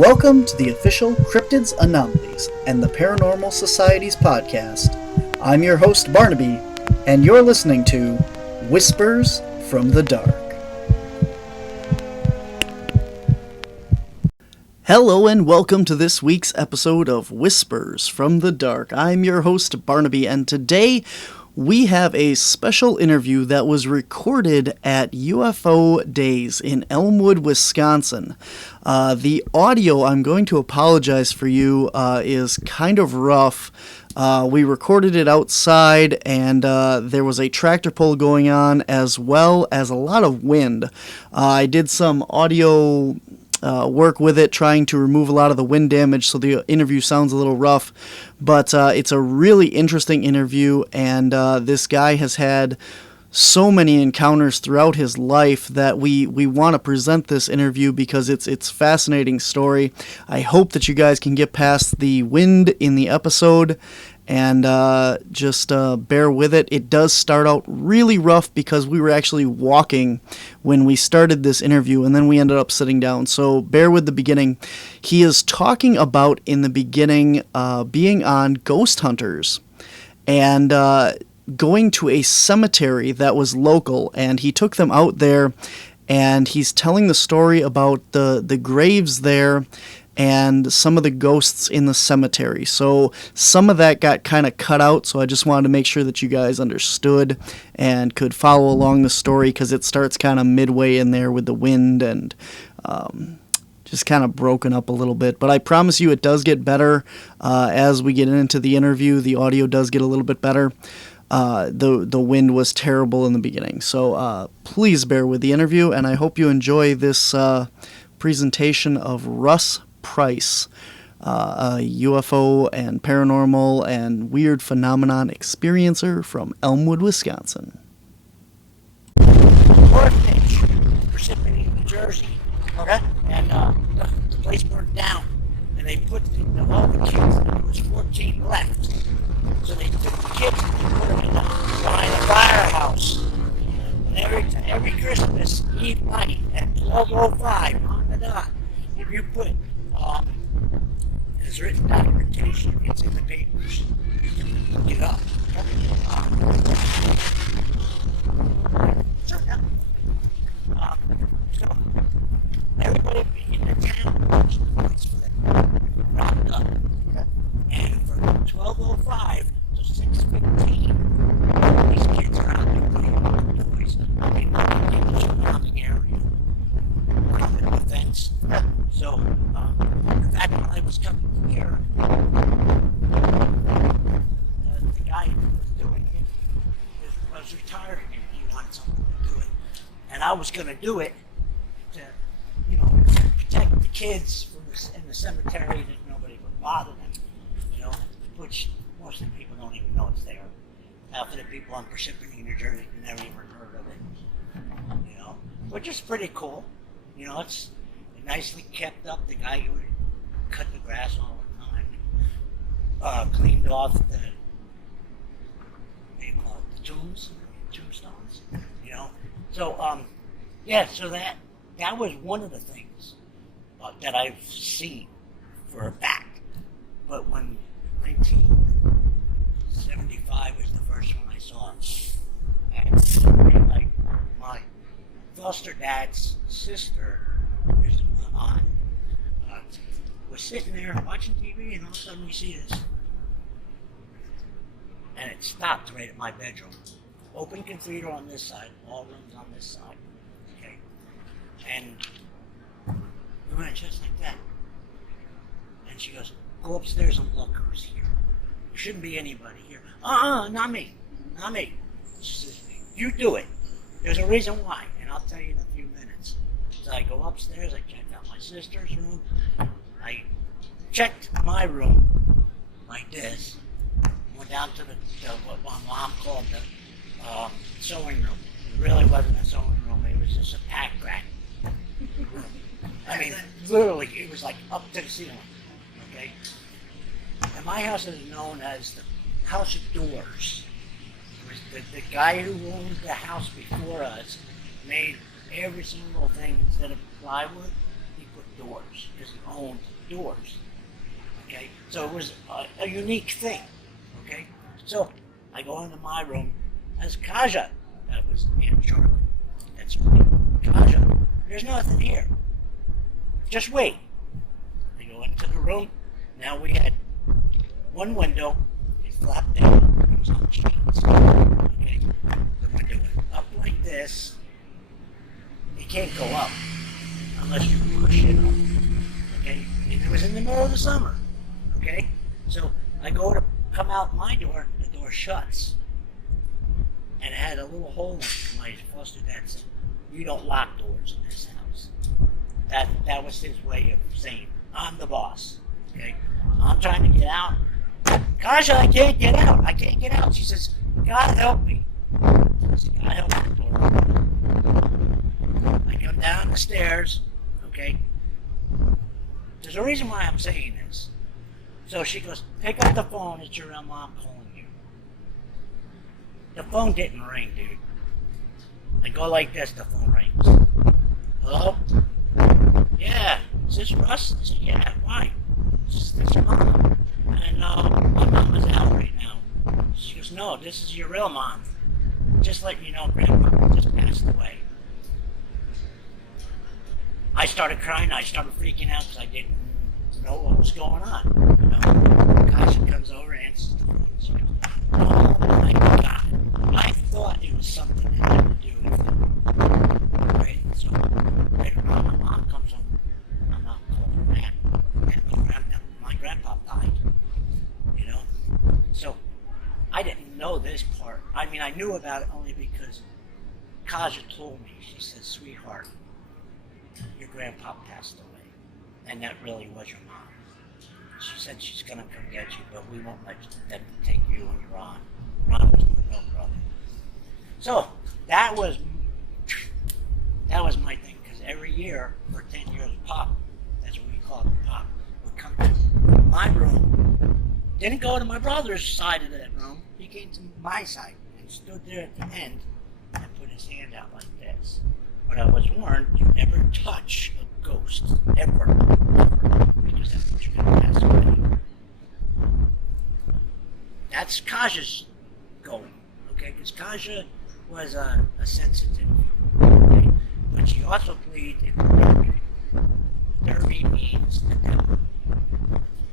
Welcome to the official Cryptids, Anomalies, and the Paranormal Society's podcast. I'm your host, Barnaby, and you're listening to Whispers from the Dark. Hello and welcome to this week's episode of Whispers from the Dark. I'm your host, Barnaby, and today we have a special interview that was recorded at UFO Days in Elmwood, Wisconsin. The audio, I'm going to apologize for you, is kind of rough. We recorded it outside, and there was a tractor pull going on, as well as a lot of wind. I did some audio work with it, trying to remove a lot of the wind damage, so the interview sounds a little rough, but it's a really interesting interview, and this guy has had so many encounters throughout his life that we want to present this interview because it's a fascinating story. I hope that you guys can get past the wind in the episode and just bear with it. It does start out really rough because we were actually walking when we started this interview, and then we ended up sitting down. So bear with the beginning. He is talking about, in the beginning, being on ghost hunters and going to a cemetery that was local, and he took them out there, and he's telling the story about the graves there and some of the ghosts in the cemetery. So some of that got kind of cut out, so I just wanted to make sure that you guys understood and could follow along the story, because it starts kind of midway in there with the wind and just kind of broken up a little bit. But I promise you it does get better as we get into the interview. The audio does get a little bit better. The wind was terrible in the beginning. So please bear with the interview, and I hope you enjoy this presentation of Russ Price, a UFO and paranormal and weird phenomenon experiencer from Elmwood, Wisconsin. Orphanage, Parsippany, New Jersey. Okay. And the place burned down, and they put all the kids. There was 14 left, so they took the kids and they put them in behind the firehouse. And every Christmas Eve night at 12:05 on the dot, if you put there's written documentation, it's in the papers. You can look it up. So everybody in the town was rounded up. And from 12:05 to 6:15, these kids are out there playing with toys. I mean, in the surrounding area, around the fence. So, in fact, when I was coming here, the guy who was doing it was retired, and he wanted someone to do it. And I was going to do it to, protect the kids in the cemetery, that nobody would bother them, which most of the people don't even know it's there. Half of the people on Parsippany, New Jersey, never even heard of it, which is pretty cool. It's nicely kept up. The guy who would cut the grass all the time, cleaned off the tombstones, So, so that was one of the things that I've seen for a fact. But when 1975 was the first one I saw, and like my foster dad's sister was sitting there watching TV, and all of a sudden we see this, and it stopped right at my bedroom. Open cathedral on this side, all rooms on this side, okay, and we went just like that. And she goes, "Go upstairs and look who's here. There shouldn't be anybody here." Not me. She says, "You do it. There's a reason why, and I'll tell you in a few minutes." So I go upstairs, I checked out my sister's room, I checked my room, my desk, went down to what my mom called the sewing room. It really wasn't a sewing room, it was just a pack rack room. I mean, literally, it was like up to the ceiling, okay? And my house is known as the House of Doors. It was the guy who owned the house before us made every single thing. Instead of plywood, he put doors because he owned doors. Okay, so it was a unique thing. Okay, so I go into my room as Kaja. That was Aunt Charlotte. That's me. Kaja, there's nothing here. Just wait. I go into the room. Now we had one window. It flapped down. It was on the sheets. Okay, the window went up like this. It can't go up unless you push it up. Okay, and it was in the middle of the summer. Okay, so I go to come out my door. The door shuts. And it had a little hole in it. My foster dad said, "You don't lock doors in this house." That was his way of saying, "I'm the boss." Okay, I'm trying to get out. Kasha, I can't get out. I can't get out. She says, "God help me." I said, "God help me, Lord." I come down the stairs. Okay, there's a reason why I'm saying this. So she goes, "Pick up the phone. It's your real mom calling you." The phone didn't ring, dude. I go like this, the phone rings. "Hello? Yeah, is this Russ?" I said, "Yeah, why?" This is your mom. And my mom is out right now. She goes, "No, this is your real mom. Just letting you know, Grandpa just passed away." I started crying. I started freaking out because I didn't know what was going on. You know, Kasha comes over, answers the phone. She goes, "Oh my God! I thought it was something that had to do with it." Right? So later on, my mom comes home. I'm not calling that. And my grandpa died. You know, so I didn't know this part. I mean, I knew about it only because Kaja told me. She said, "Sweetheart, your grandpa passed away, and that really was your mom. She said she's gonna come get you, but we won't let them take you when you're on. Ron was my real brother." So that was my thing, because every year for 10 years, Pop, that's what we call it, Pop, would come to my room. Didn't go to my brother's side of that room. He came to my side and stood there at the end and put his hand out like this. But I was warned, you never touch a ghost, ever, because that's what you're going to pass away. That's Kaja's goal, okay? Because Kaja was a sensitive, okay? But she also believed in Derby. Derby means the devil.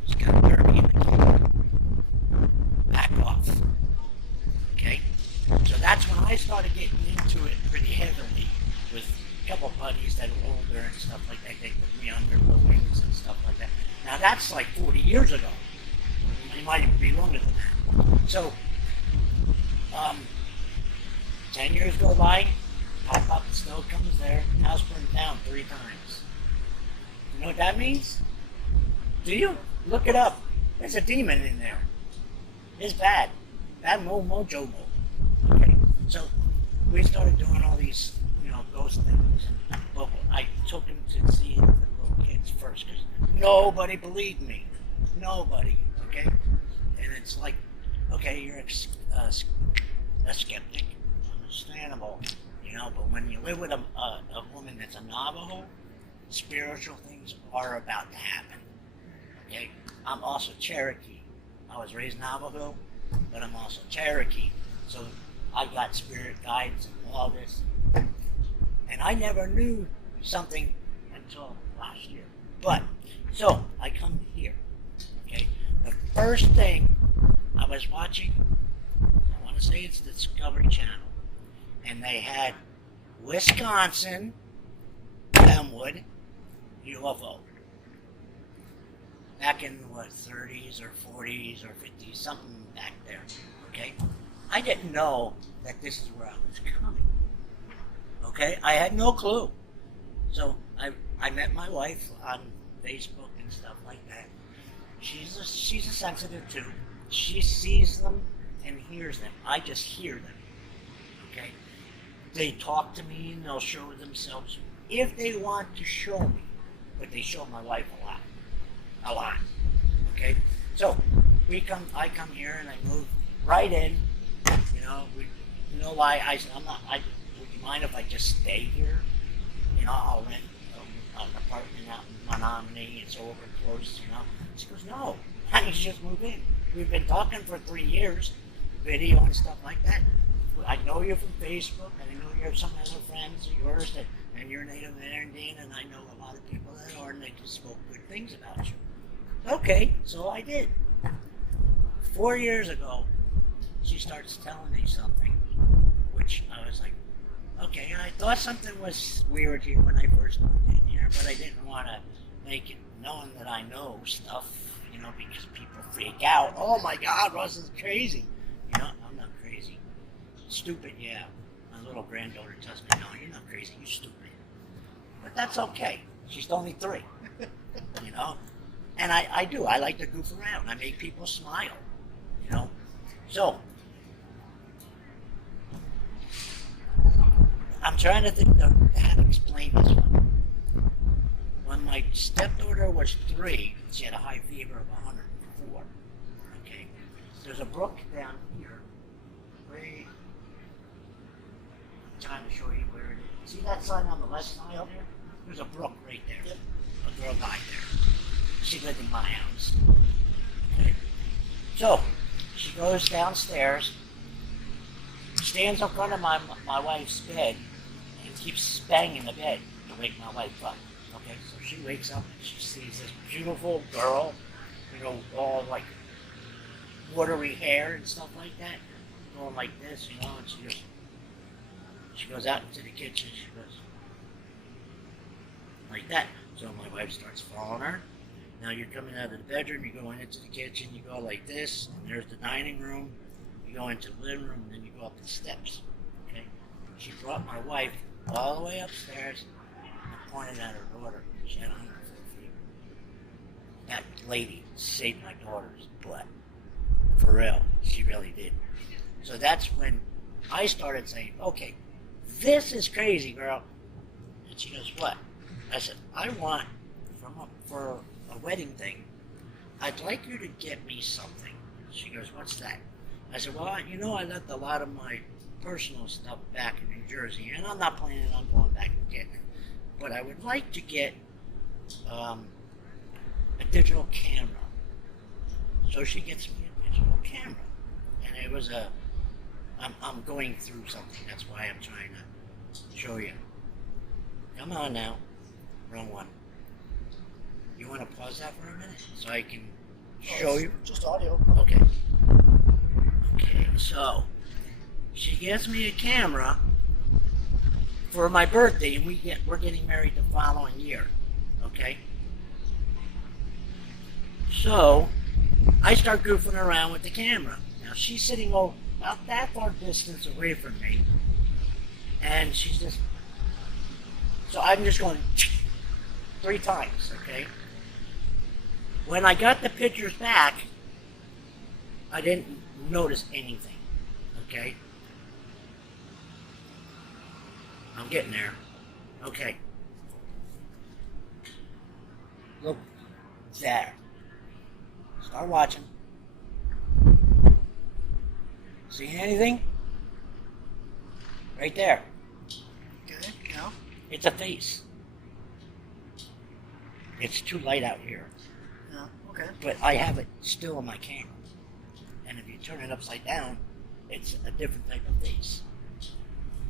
She's got Derby in the key. Back off, okay? So that's when I started getting into it pretty heavily with a couple buddies that were older and stuff like that. They put me under the wings and stuff like that. Now that's like 40 years ago. It might even be longer than that. So, 10 years go by, Pop still comes there, house burned down 3 times. You know what that means? Do you? Look it up. There's a demon in there. It's bad. Bad mojo. Okay, so we started doing all these, ghost things, and I took him to see the little kids first because nobody believed me. Nobody. Okay, and it's like, okay, you're a skeptic, understandable, but when you live with a woman that's a Navajo, spiritual things are about to happen. Okay, I'm also Cherokee. I was raised Navajo, but I'm also Cherokee, so I got spirit guides and all this. And I never knew something until last year. But, so, I come here, okay? The first thing I was watching, I want to say it's the Discovery Channel, and they had Wisconsin, Glenwood, UFO. Back in, 30s or 40s or 50s, something back there, okay? I didn't know that this is where I was coming. Okay, I had no clue. So I met my wife on Facebook and stuff like that. She's a sensitive too. She sees them and hears them. I just hear them. Okay, they talk to me and they'll show themselves if they want to show me. But they show my wife a lot. Okay, so I come here and I move right in. No lie. I'm not. Would you mind if I just stay here? I'll rent an apartment out in my me, it's over close, you know. She goes, no, why don't you just move in? We've been talking for 3 years, video and stuff like that. I know you from Facebook, and I know you have some other friends of yours that, and you're Native American, and I know a lot of people that are, and they just spoke good things about you. Okay, so I did. 4 years ago, she starts telling me something, which I was like, okay, I thought something was weird here when I first moved in here, but I didn't want to make it known that I know stuff, you know, because people freak out. Oh my God, Russ is crazy. You know, I'm not crazy. Stupid, yeah. My little granddaughter tells me, no, you're not crazy, you're stupid. But that's okay. She's only 3, you know. And I do. I like to goof around. I make people smile, you know. So, I'm trying to think of how to explain this one. When my stepdaughter was 3, she had a high fever of 104. Okay. There's a brook down here. I'm trying to show you where it is. See that sign on the left side there? There's a brook right there. A girl died there. She lived in my house. Okay. So, she goes downstairs, stands in front of my wife's bed, and keeps banging the bed to wake my wife up. Okay, so she wakes up and she sees this beautiful girl, you know, all like watery hair and stuff like that, going like this, you know, and she goes out into the kitchen, she goes like that. So my wife starts following her. Now you're coming out of the bedroom, you're going into the kitchen, you go like this, and there's the dining room, you go into the living room, and then you go up the steps, okay? She brought my wife all the way upstairs and pointed at her daughter. She had 104 fever. That lady saved my daughter's butt. For real, she really did. So that's when I started saying, okay, this is crazy, girl. And she goes, what? I said, I want, for a wedding thing, I'd like you to get me something. She goes, what's that? I said, well, you know, I left a lot of my personal stuff back in New Jersey, and I'm not planning on going back and getting it. But I would like to get a digital camera. So she gets me a digital camera. And it was I'm going through something, that's why I'm trying to show you. Come on now. Wrong one. You want to pause that for a minute so I can show you? Just audio. Okay. Okay, so she gets me a camera for my birthday, and we're getting married the following year. Okay. So I start goofing around with the camera. Now she's sitting about that far distance away from me, and she's just. So I'm just going 3 times. Okay. When I got the pictures back, I didn't notice anything, okay? I'm getting there. Okay. Look there. Start watching. See anything? Right there. Okay, yeah. It's a face. It's too light out here. Yeah, okay. But I have it still on my camera. And if you turn it upside down, it's a different type of face.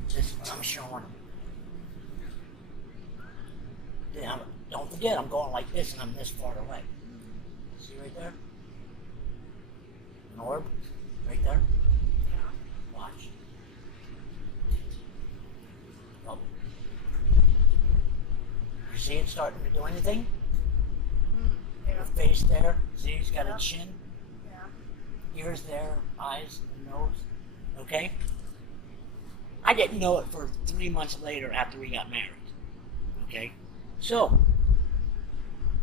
This is what I'm showing them. Don't forget, I'm going like this and I'm this far away. See right there? An orb? Right there? Watch. Oh. You see it starting to do anything? Yeah. The face there. See, he's got a chin. Yeah. Ears there, eyes, and nose. Okay? I didn't know it for 3 months later after we got married. Okay? So,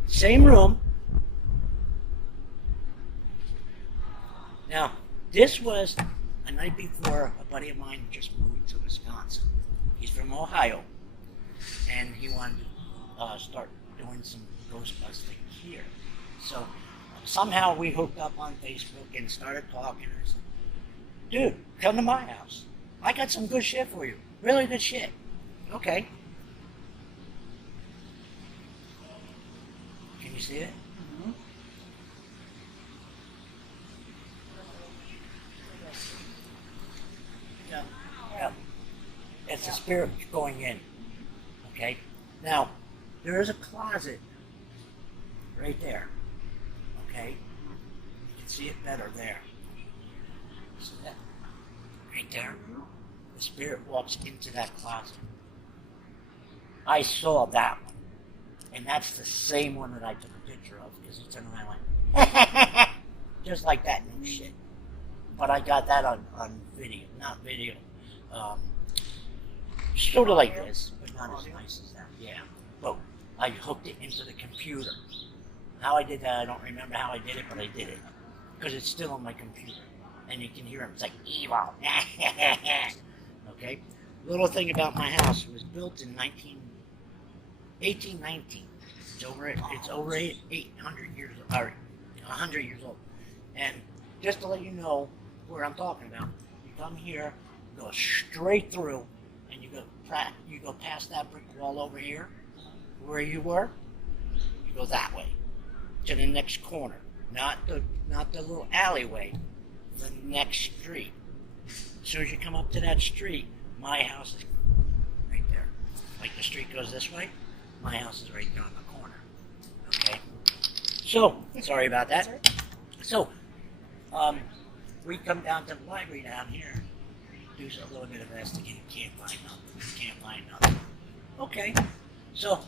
same room. Now, this was a night before a buddy of mine just moved to Wisconsin. He's from Ohio. And he wanted to start doing some ghost busting here. So, somehow we hooked up on Facebook and started talking. I said, dude, come to my house. I got some good shit for you. Really good shit. Okay. see it? Mm-hmm. Yeah. Yeah. It's a spirit going in. Okay? Now, there is a closet right there. Okay? You can see it better there. See that? Right there. The spirit walks into that closet. I saw that one. And that's the same one that I took a picture of because he turned around and went, just like that, no shit. But I got that on video, not video. Sort of like this, but not as nice as that. Yeah. But I hooked it into the computer. How I did that, I don't remember how I did it, but I did it. Because it's still on my computer. And you can hear him. It's like, evil. Okay? Little thing about my house. It was built in 1819. It's over 800 years, or 100 years old. And just to let you know where I'm talking about, you come here, go straight through, and you go past that brick wall over here, where you were. You go that way to the next corner, not the little alleyway, the next street. As soon as you come up to that street, my house is right there. Like the street goes this way, my house is right there on the corner. Okay? So, sorry about that. So, we come down to the library down here, do a little bit of investigating, can't find nothing. Okay, so,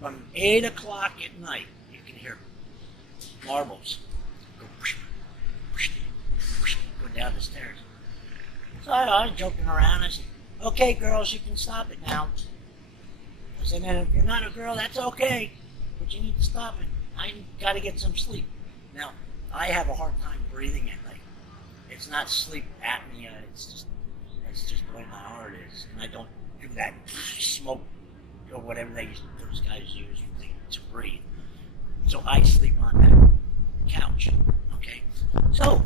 from 8 o'clock at night, you can hear marbles go whoosh, whoosh, whoosh, go down the stairs. So I was joking around. I said, okay, girls, you can stop it now. I said, and if you're not a girl, that's okay, but you need to stop it. I got to get some sleep. Now, I have a hard time breathing at night. It's not sleep apnea. It's just the way my heart is, and I don't do that smoke or whatever those guys use to breathe. So I sleep on that couch. Okay, so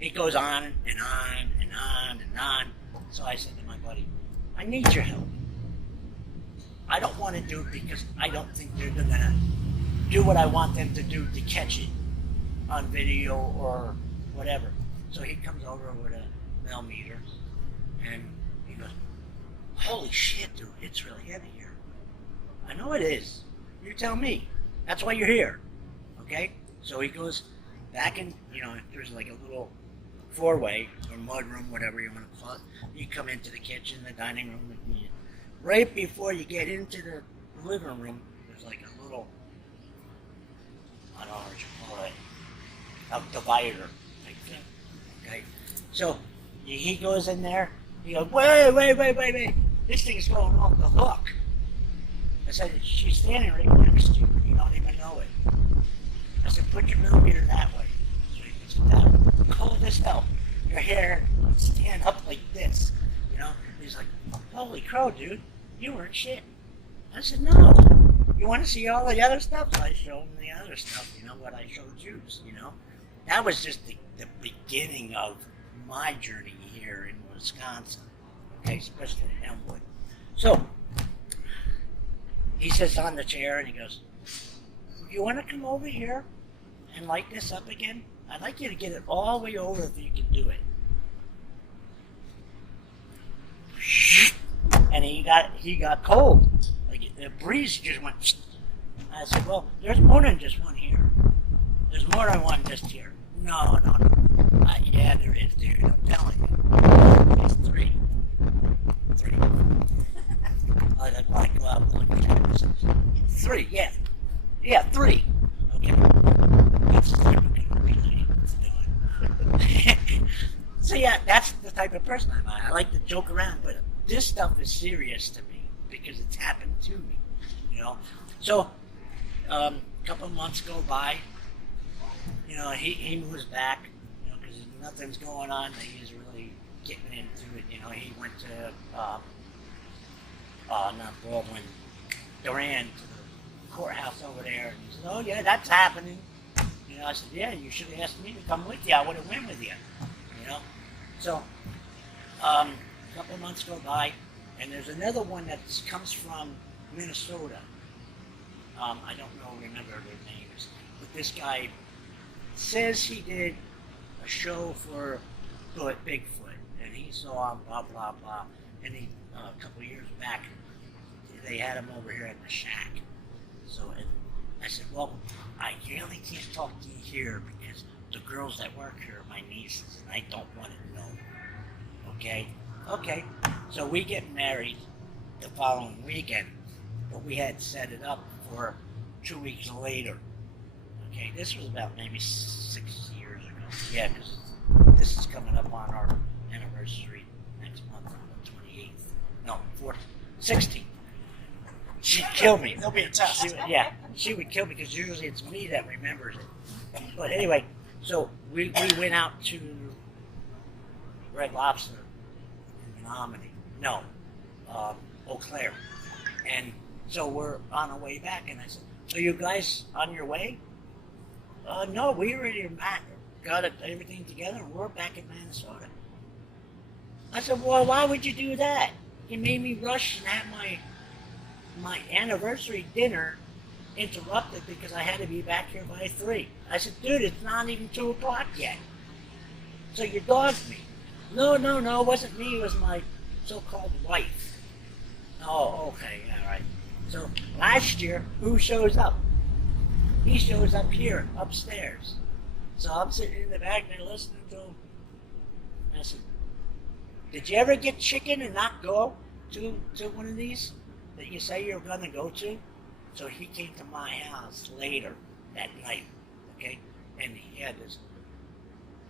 it goes on and on and on and on. So I said to my buddy, I need your help. I don't want to do it because I don't think they're going to do what I want them to do to catch it on video or whatever. So he comes over with a millimeter and he goes, holy shit, dude, it's really heavy here. I know it is. You tell me. That's why you're here. Okay? So he goes back in, there's like a little four-way or mud room, whatever you want to call it. You come into the kitchen, the dining room, and right before you get into the living room, there's like a little, I don't know what you call it, a divider like that. Okay? So he goes in there, he goes, wait. This thing's going off the hook. I said, she's standing right next to you. You don't even know it. I said, put your millimeter that way. So he puts it down. Cold as hell. Your hair stand up like this. He's like, holy crow, dude. You weren't shit. I said, no. You want to see all the other stuff? So I showed him the other stuff, what I showed you, That was just the beginning of my journey here in Wisconsin. Okay, especially in Elmwood. So, he sits on the chair and he goes, you want to come over here and light this up again? I'd like you to get it all the way over if you can do it. And he got cold. Like the breeze just went. I said, well, there's more than just one here. There's more than one just here. No. Yeah, there is, dude. I'm telling you. It's three. I'd like to go out and look at it. 3, yeah. Yeah, 3. Okay. That's the type of really doing. So yeah, that's the type of person I'm. I like to joke around, but this stuff is serious to me because it's happened to me. So a couple of months go by. He moves back. Because nothing's going on. He's really getting into it. He went to not Baldwin, Durand, to the courthouse over there, and he said, "Oh yeah, that's happening." I said, "Yeah, you should have asked me to come with you. I would have went with you." So a couple of months go by, and there's another one that comes from Minnesota, I don't remember their names, but this guy says he did a show for Bigfoot, and he saw him, blah blah blah, and he a couple of years back they had him over here at the shack. So I said, well, I really can't talk to you here because the girls that work here are my nieces, and I don't want to know. Okay? Okay. So we get married the following weekend, but we had set it up for 2 weeks later. Okay, this was about maybe 6 years ago. Yeah, because this is coming up on our anniversary next month on the 28th. No, 16th. She'd kill me. There'll be a test. She would kill me because usually it's me that remembers it. But anyway, so we went out to Red Lobster in Menominee. No, Eau Claire. And so we're on our way back, and I said, "So you guys on your way?" No, we already got everything together, and we're back in Minnesota. I said, "Well, why would you do that? You made me rush and have my anniversary dinner interrupted because I had to be back here by 3. I said, "Dude, it's not even 2 o'clock yet. So you dogged me." No, it wasn't me. It was my so-called wife. Oh, okay, all right. So last year, who shows up? He shows up here, upstairs. So I'm sitting in the back there listening to him. I said, "Did you ever get chicken and not go to one of these that you say you're going to go to?" So he came to my house later that night, okay? And he had this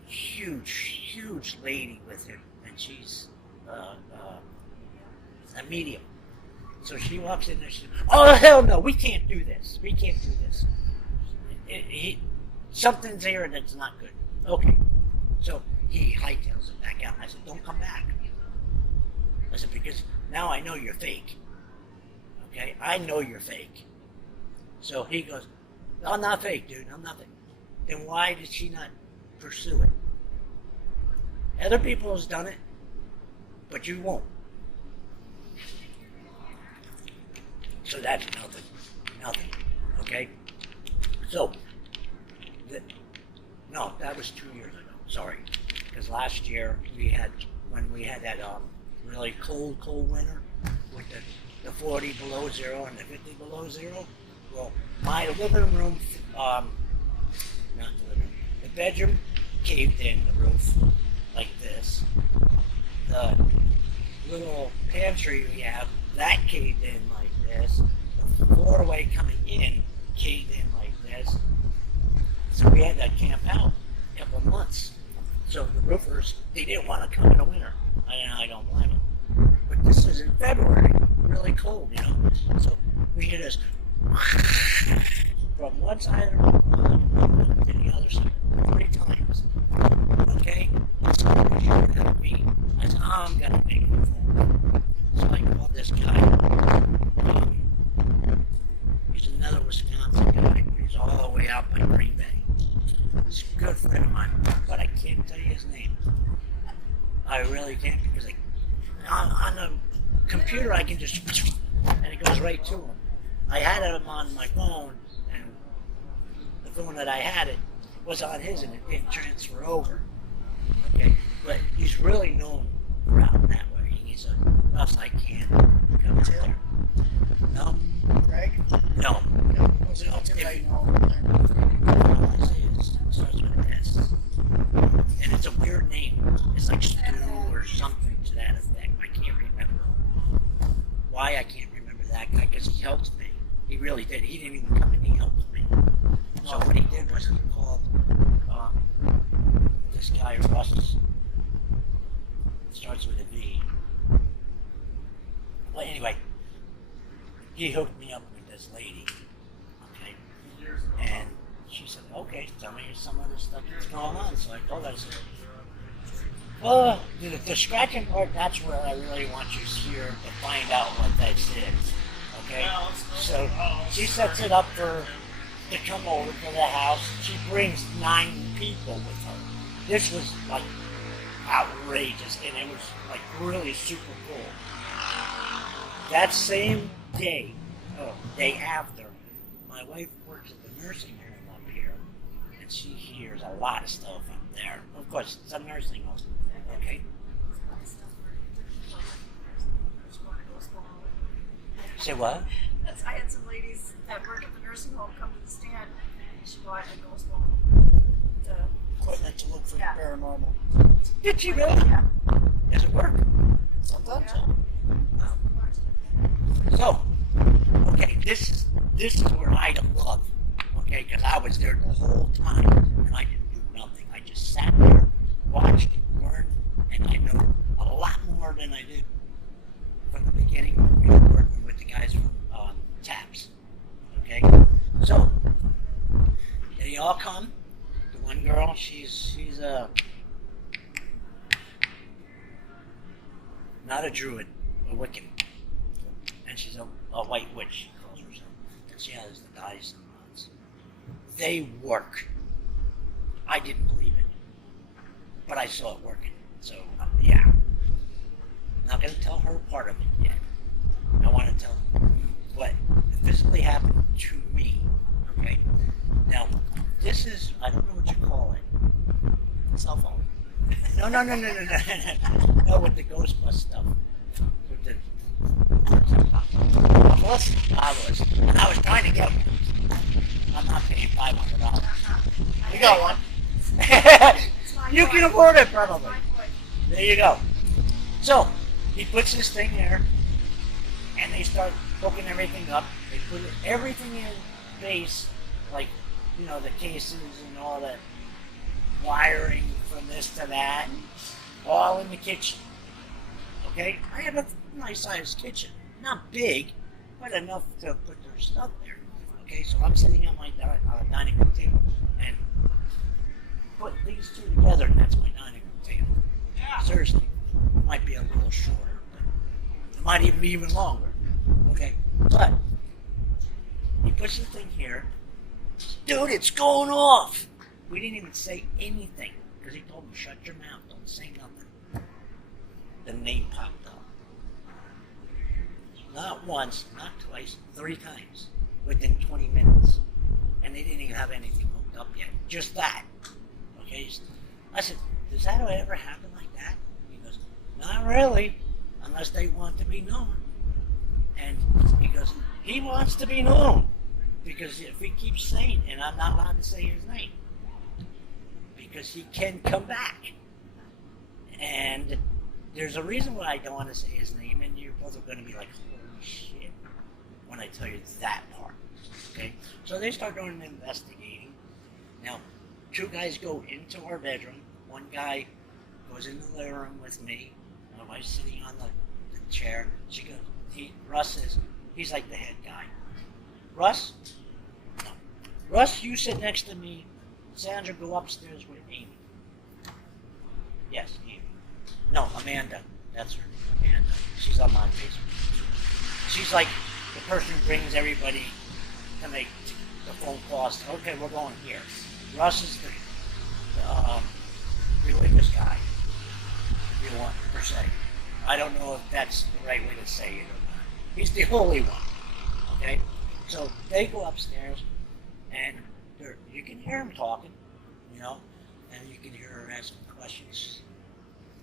huge lady with him, and she's a medium. So she walks in there, she says, "Oh, hell no, we can't do this. We can't do this. Something's here that's not good." Okay. So he hightails it back out. I said, "Don't come back." I said, "Because now I know you're fake. Okay? I know you're fake." So he goes, "I'm not fake, dude. I'm nothing." Then why did she not pursue it? Other people has done it, but you won't. So that's nothing. Okay? So, no, that was 2 years ago. Sorry. Because last year, when we had that really cold winter with the 40 below zero and the 50 below zero, well, my living room, not the living room, the bedroom caved in the roof like this. The little pantry we have, that caved in like this. The doorway coming in caved in like this. So we had to camp out a couple of months. So the roofers, they didn't want to come in the winter. I don't blame them. But this is in February, really cold, you know. So we hear this from one side of the room to the other side 3 times. Okay? So you're gonna be. I said, "I'm gonna make a phone." So I called this guy. He's another Wisconsin guy. He's all the way out by Green Bay. He's a good friend of mine, but I can't tell you his name. I really can't because on the computer I can just and it goes right to him. I had him on my phone, and the phone that I had it was on his, and it didn't transfer over. Okay, but he's really known around that way. He's a Russ, I can't come out there. No. Greg? No. Was it It starts with an S. And it's a weird name. It's like Stu or something to that effect. I can't remember why I can't remember that guy, because he helped me. He really did. He didn't even come in, he helped me. So what he did was he called this guy, Russ. Starts with a V. Well, anyway, he hooked me up with this lady. Okay? And she said, "Okay, tell me some of the stuff that's going on." So I told her, I said, "Well, the scratching part, that's where I really want you here to find out what that is." Okay? So she sets it up to come over to the house. She brings 9 people with her. This was like outrageous, and it was like really super cool. That same day, day after, my wife works at the nursing home up here, and she hears a lot of stuff up there. Of course, it's a nursing home, okay? Say what? I had some ladies that work at the nursing home come to the stand. She bought a ghost ball. Equipment to look for Yeah. the paranormal. Did she really? Yeah. Does it work? Sometimes. Yeah. So, okay, this is where I don't love, okay, because I was there the whole time and I didn't do nothing. I just sat there, watched, learned, and I know a lot more than I did from the beginning when we were working with the guys from TAPS. Okay, so they all come. The one girl, she's not a druid, a Wiccan. And she's a white witch, she calls herself. And she has the dyes and rods. They work. I didn't believe it. But I saw it working. So, yeah. I'm not going to tell her part of it yet. I want to tell what physically happened to me. Okay? Now, this is, I don't know what you call it. Cell phone. No. No, with the Ghostbusters stuff. With the I was trying to get one. I'm not paying $500. You got one. You can afford it probably. There you go. So he puts this thing there, and they start hooking everything up. They put everything in base, like the cases and all that wiring from this to that, all in the kitchen. Okay, I have a nice sized kitchen. Not big, but enough to put their stuff there. Okay, so I'm sitting on my dining room table and put these two together, and that's my dining room table. Seriously, it might be a little shorter, but it might even be even longer. Okay, but he puts the thing here. Dude, it's going off. We didn't even say anything because he told me, shut your mouth, don't say nothing. The name popped up. Not once, not twice, 3 times within 20 minutes. And they didn't even have anything hooked up yet. Just that. Okay? I said, does that ever happen like that? He goes, not really, unless they want to be known. And he goes, he wants to be known. Because if he keeps saying, and I'm not allowed to say his name, because he can come back. And there's a reason why I don't want to say his name, and you're both going to be like, holy shit, when I tell you that part. Okay? So they start doing investigating. Now, 2 guys go into our bedroom. One guy goes in the living room with me. My wife's sitting on the chair. She goes, Russ is, he's like the head guy. Russ? No. Russ, you sit next to me. Sandra, go upstairs with Amy. Yes, Amy. No, Amanda. That's her. Amanda. She's on my Facebook. She's like the person who brings everybody to make the phone calls. Okay, we're going here. Russ is the religious guy, if you want per se. I don't know if that's the right way to say it or not. He's the holy one. Okay? So they go upstairs, and you can hear him talking, and you can hear her asking questions.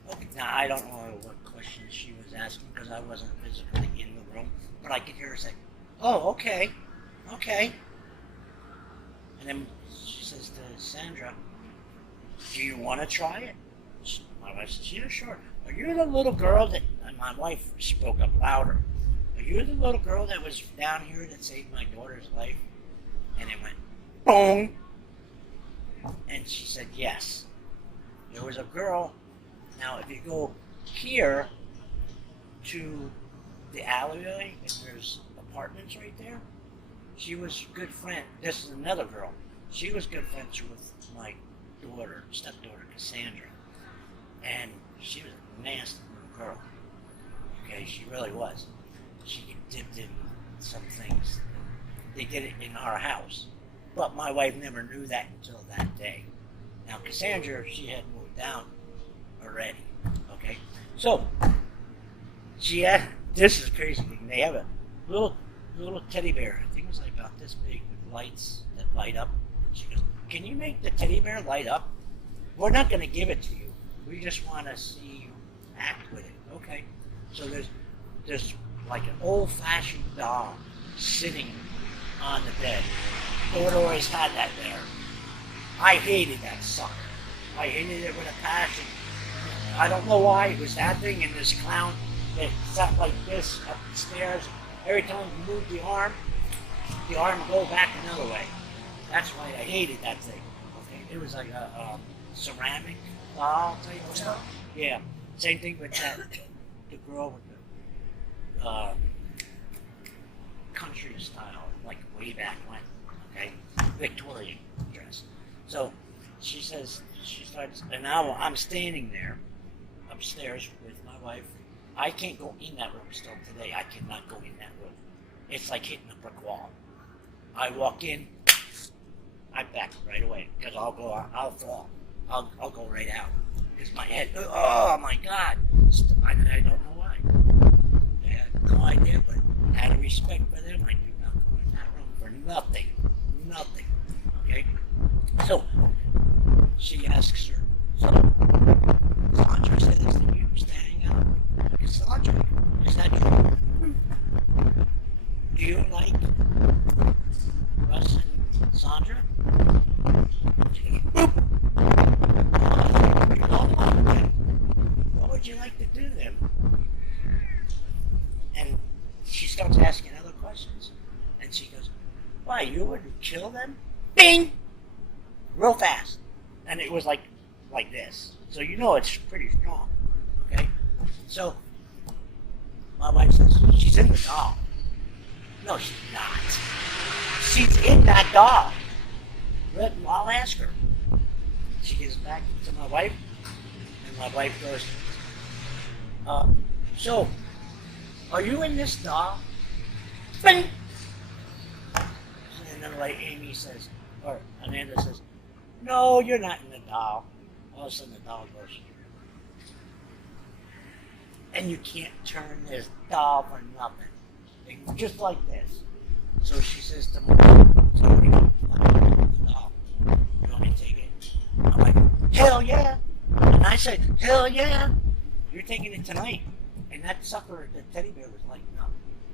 Okay, now I don't know what questions she was asking because I wasn't physically in the room, but I could hear her say, "Oh, okay. And then she says to Sandra, "Do you want to try it?" My wife says, "Yeah, sure. Are you the little girl that?" And my wife spoke up louder. "Are you the little girl that was down here that saved my daughter's life?" And it went, boom. And she said, "Yes." There was a girl. Now, if you go here to the alleyway, and there's apartments right there, she was good friend. This is another girl. She was good friends with my stepdaughter, Cassandra. And she was a nasty little girl. Okay, she really was. She dipped in some things. They did it in our house. But my wife never knew that until that day. Now, Cassandra, she had moved down already. Okay? So, this is crazy. They have a little a little teddy bear. I think it was like about this big with lights that light up. She goes, "Can you make the teddy bear light up? We're not going to give it to you. We just want to see you act with it." Okay. So there's like an old-fashioned doll sitting on the bed. Daughter always had that there. I hated that sucker. I hated it with a passion. I don't know why. It was that thing and this clown that sat like this up the stairs. Every time you moved the arm would go back another way. That's why I hated that thing. Okay, it was like a ceramic doll type of stuff. Yeah, same thing with that. The girl with the country style, like way back when. Okay, Victorian dress. So she says, she starts, and now I'm standing there upstairs with my wife. I can't go in that room still today. I cannot go in that room. It's like hitting a brick wall. I walk in, I back right away because I'll fall. I'll go right out because my head. Oh my God! I don't know why. I had no idea, but out of respect for them, I do not go in that room for nothing. Nothing. Okay. So she asks her. So Sandra says that you used to hang out with Sandra. Is that true? Do you like Russ and Sandra? She goes, boop. Oh, you don't like them. What would you like to do to them? And she starts asking other questions. And she goes, why, you would kill them? Bing! Real fast. And it was like this. So you know it's pretty strong. Okay? So my wife says, she's in the doll. No, she's not. She's in that doll. I'll ask her. She gets back to my wife, and my wife goes, so, are you in this doll? Bing! And then like Amy says, or Amanda says, no, you're not in the doll. All of a sudden the doll goes, and you can't turn this doll for nothing. Just like this. So she says to me, so what do you want? No. You want me to take it? I'm like, hell yeah. And I said, hell yeah. You're taking it tonight. And that sucker, the teddy bear, was like, no,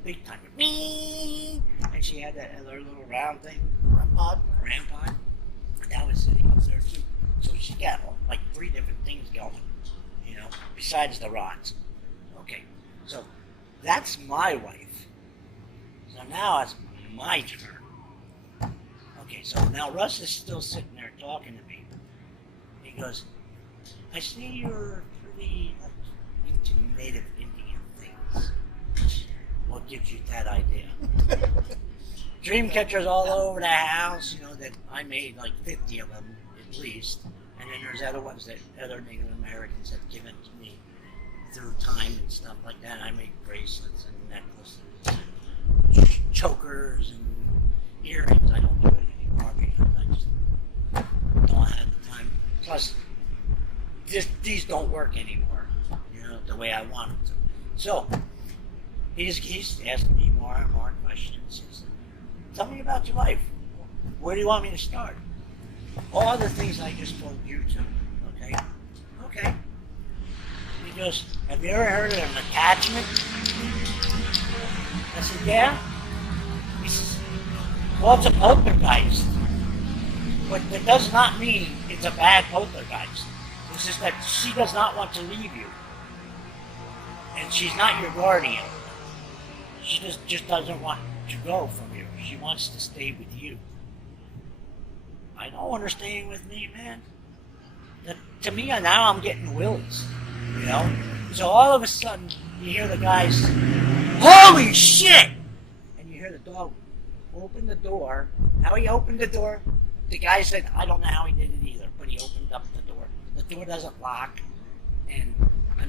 big time. Me. And she had that other little round thing, rampart. That was sitting up there too. So she got like 3 different things going, you know, besides the rods. Okay, so that's my wife. So now it's my turn. Okay, so now Russ is still sitting there talking to me. He goes, I see you're pretty into native Indian things. What gives you that idea? Dream catchers all over the house, you know, that I made like 50 of them at least. And then there's other ones that other Native Americans have given to me through time and stuff like that. I make bracelets and necklaces and chokers and earrings. I don't do it anymore because I just don't have the time. Plus, these don't work anymore, you know, the way I want them to. So, he's asking me more and more questions. He said, tell me about your life. Where do you want me to start? All the things I just told you to. Okay? Okay. He goes, have you ever heard of an attachment? I said, yeah. He says, well, it's a poltergeist. But that does not mean it's a bad poltergeist. It's just that she does not want to leave you. And she's not your guardian. She just doesn't want to go from you. She wants to stay with you. I don't want her staying with me, man. To me, now I'm getting willies, you know? So all of a sudden, you hear the guys, holy shit! And you hear the dog open the door. How he opened the door, the guy said, I don't know how he did it either, but he opened up the door. The door doesn't lock, and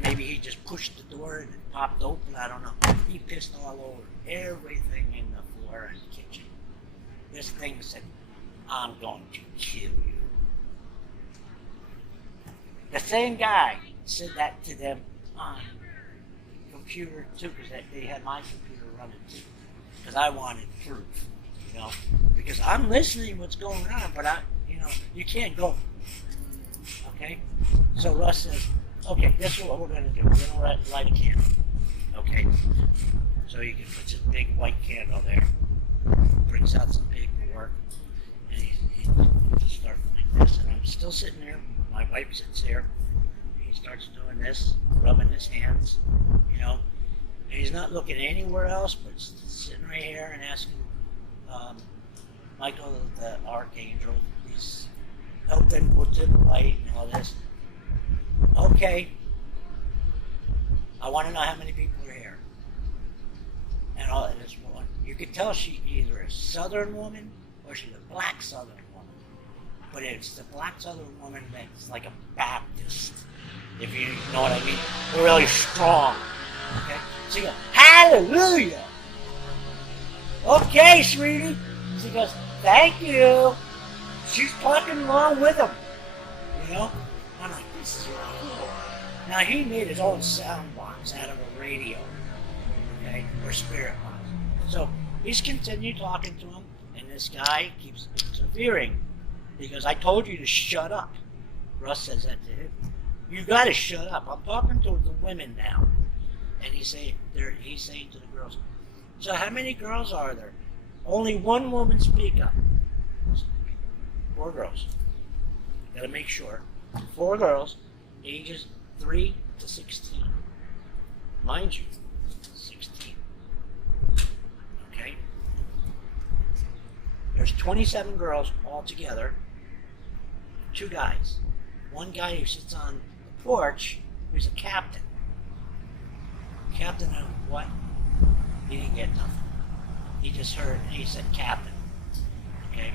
maybe he just pushed the door and it popped open, I don't know. He pissed all over everything in the floor and the kitchen. This thing said, I'm going to kill you. The same guy said that to them on computer too, because they had my computer running too. because I wanted proof, because I'm listening what's going on, but you can't go. Okay? So Russ says, okay, this is what we're going to do. We're going to light a candle. Okay? So he puts his big white candle there, brings out some paperwork, and he just starts like this. And I'm still sitting there. My wife sits there. He starts doing this, rubbing his hands, and he's not looking anywhere else, but sitting right here and asking Michael, the archangel, he's helping with the light and all this. Okay, I want to know how many people are here. And all this woman, you could tell she's either a Southern woman or she's a black Southern woman. But it's the black Southern woman that's like a Baptist, if you know what I mean. They're really strong. Okay? So you go, hallelujah! Okay, sweetie. She goes, thank you. She's talking along with him. I'm like, this is really cool. Now he made his own sound box out of a radio. Okay? Or spirit box. So he's continued talking to him, and this guy keeps interfering. Because I told you to shut up. Russ says that to him. You gotta shut up. I'm talking to the women now. And he's saying to the girls, so how many girls are there? Only one woman speak up. 4 girls. Gotta make sure. 4 girls, ages 3 to 16. Mind you, 16. Okay? There's 27 girls altogether. 2 guys. One guy who sits on the porch, who's a captain. Captain of what? He didn't get nothing. He just heard, he said captain. Okay?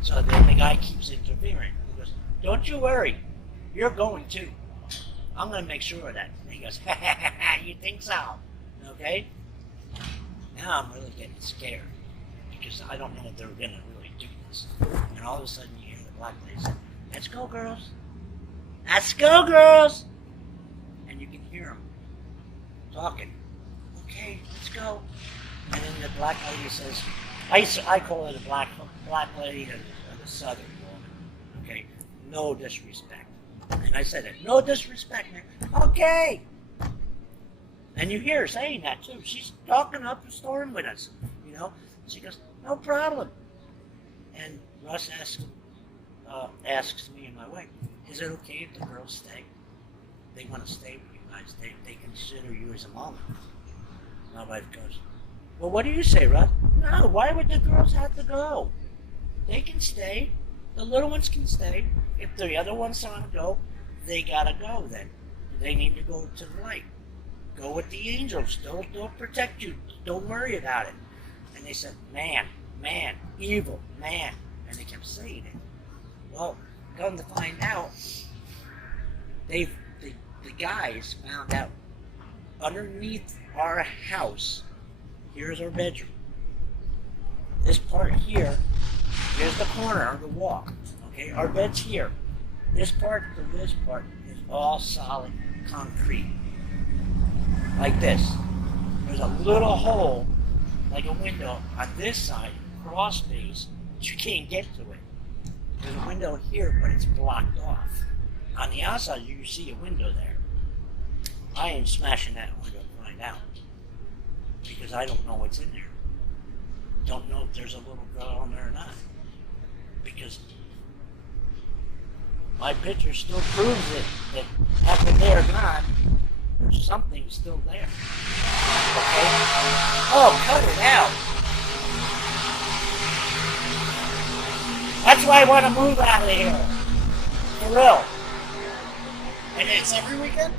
So then the guy keeps interfering. He goes, don't you worry. You're going too. I'm going to make sure of that. And he goes, ha ha ha ha, you think so? Okay? Now I'm really getting scared. Because I don't know if they're going to really do this. And all of a sudden you hear the black lady say, let's go, girls. Let's go, girls. And you can hear them talking. Okay, let's go. And then the black lady says, I call her the black lady or the Southern woman. Okay, no disrespect. And I said it, no disrespect, man. Okay. And you hear her saying that too. She's talking up a storm with us. She goes, no problem. And Russ asks me and my wife, is it okay if the girls stay? They want to stay with you guys. They consider you as a mama. My wife goes, well, what do you say, Russ? No, why would the girls have to go? They can stay. The little ones can stay. If the other ones want to go, they gotta go then. They need to go to the light. Go with the angels. They'll protect you. Don't worry about it. And they said, man, evil, man. And they kept saying it. Well, come to find out, the guys found out underneath our house, here's our bedroom. This part here, here's the corner of the wall. Okay, our bed's here. This part to this part is all solid concrete. Like this. There's a little hole, like a window, on this side, cross space, but you can't get to it. There's a window here, but it's blocked off. On the outside, you see a window there. I ain't smashing that window to find out. Because I don't know what's in there. Don't know if there's a little girl on there or not. Because my picture still proves it, that after they're gone, there's something still there. Okay? Oh, cut it out. That's why I want to move out of here. For real. And it's every weekend?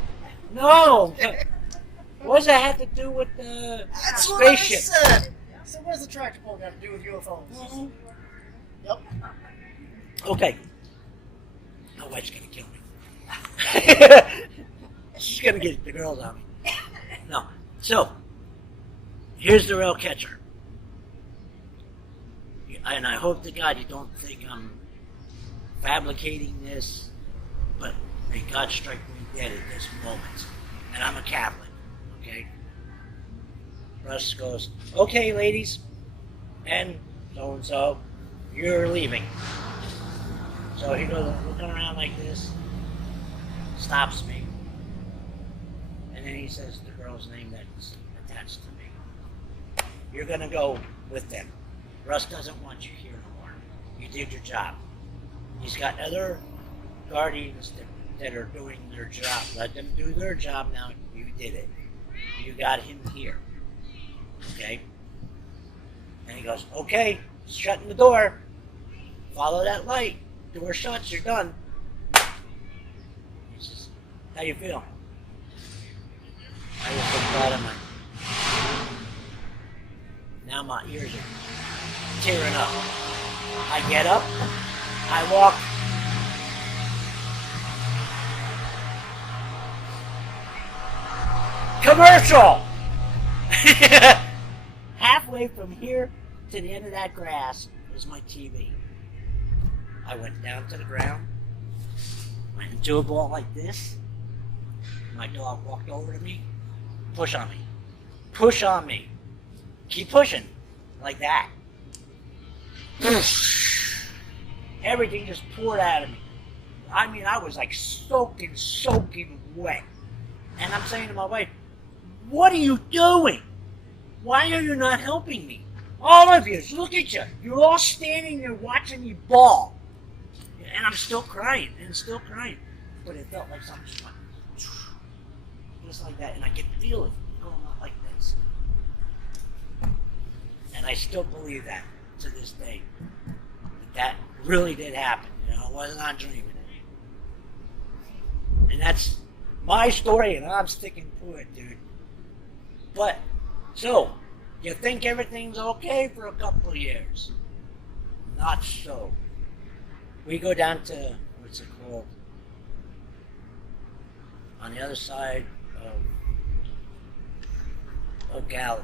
No. What does that have to do with the That's spaceship? what I said. So what does the tractor pull got to do with UFOs? Mm-hmm. Yep. Okay. My wife's going to kill me. She's going to get the girls on me. No. So, here's the real catcher. And I hope to God you don't think I'm fabricating this, but may God strike me dead at this moment. And I'm a Catholic, okay? Russ goes, okay, ladies, and so, you're leaving. So he goes looking around like this, stops me, and then he says the girl's name that's attached to me. You're going to go with them. Russ doesn't want you here no more. You did your job. He's got other guardians that are doing their job. Let them do their job now. You did it. You got him here. Okay? And he goes, okay, shutting the door. Follow that light. Door shuts, you're done. He says, how you feel? I just looked right at my... Now my ears are tearing up. I get up, I walk. Commercial! Halfway from here to the end of that grass is my TV. I went down to the ground, went into a ball like this. My dog walked over to me, push on me. Push on me. Keep pushing. Like that. Everything just poured out of me. I mean, I was like soaking wet. And I'm saying to my wife, what are you doing? Why are you not helping me? All of you, look at you. You're all standing there watching me bawl. And I'm still crying, But it felt like something just went, just like that. And I could feel it going on like this. And I still believe that to this day. That really did happen. You know, I was not dreaming it. And that's my story, and I'm sticking to it, dude. But, so, you think everything's okay for a couple of years. Not so. We go down to, what's it called? On the other side of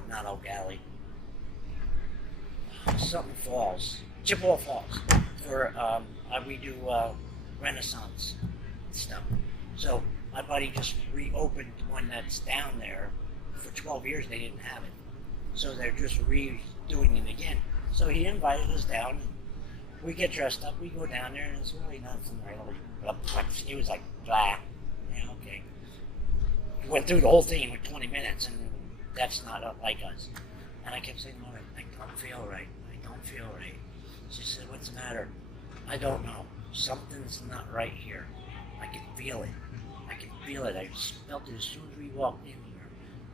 not O'Galley. Something Falls. Chippewa Falls. For, we do Renaissance stuff. So, my buddy just reopened one that's down there. For 12 years they didn't have it. So they're just redoing it again. So he invited us down. We get dressed up, we go down there, and it's really nothing really. It was like, blah. Yeah, okay. We went through the whole thing in 20 minutes, and that's not like us. And I kept saying, "No, I don't feel right. I don't feel right." She said, "What's the matter?" I don't know. Something's not right here. I can feel it. I can feel it. I felt it as soon as we walked in here.